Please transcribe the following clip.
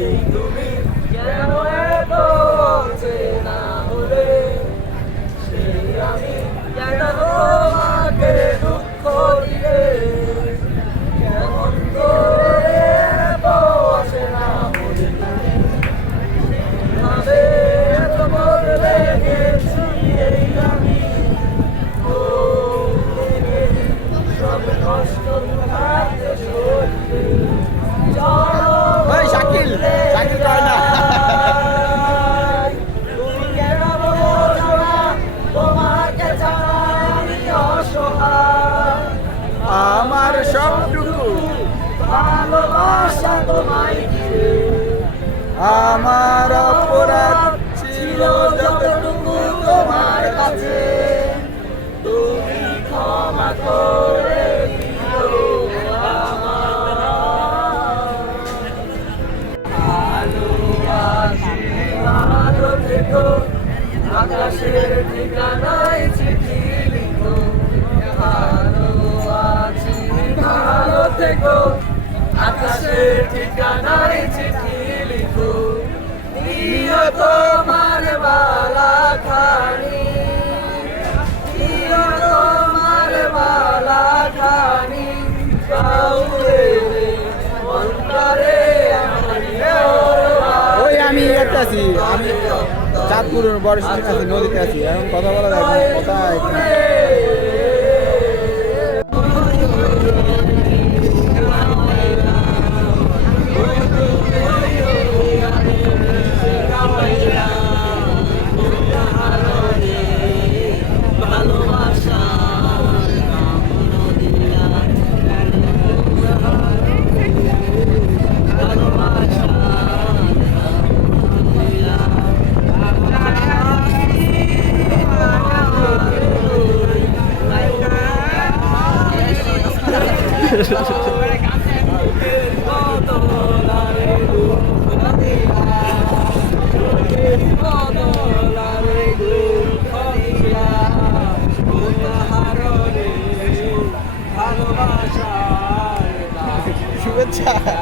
সেই তুমি কেন এত চেনা হলে, সেই আমি কেন তোমাকে দুঃখ দিলে, কেমন করে এত চেনা হলে তুমি, ভাবে এত বদলে গেছি এই আমি, সব কষ্ট হাতে সরিয়ে শাকিল শাকিল কয় না। তুমি কেন বোঝো না তোমাকে ছাড়া আমি অসহায়, আমার সবটুকু ভালোবাসা তোমায় ঘিরে, আমার অপরাধ ছিল যতটুকু তোমার কাছে, তুমি ক্ষমা করে দিও ভালো থেকো, আকাশের ঠিকানায় চিঠি লিখো, ভালো আছি ভালো থেকো, আকাশের ঠিকানায় চিঠি লিখো, দিও তোমার বালা খানি, দিও তোমার বালা খানি, কাউরে অন্তরে ওই আমি একটা আছি, আমি চাঁদপুর বড় স্টেশন আছি, নদীতে আছি, এখন কথা বলা যায় না, কথা এখানে। শুভেচ্ছা।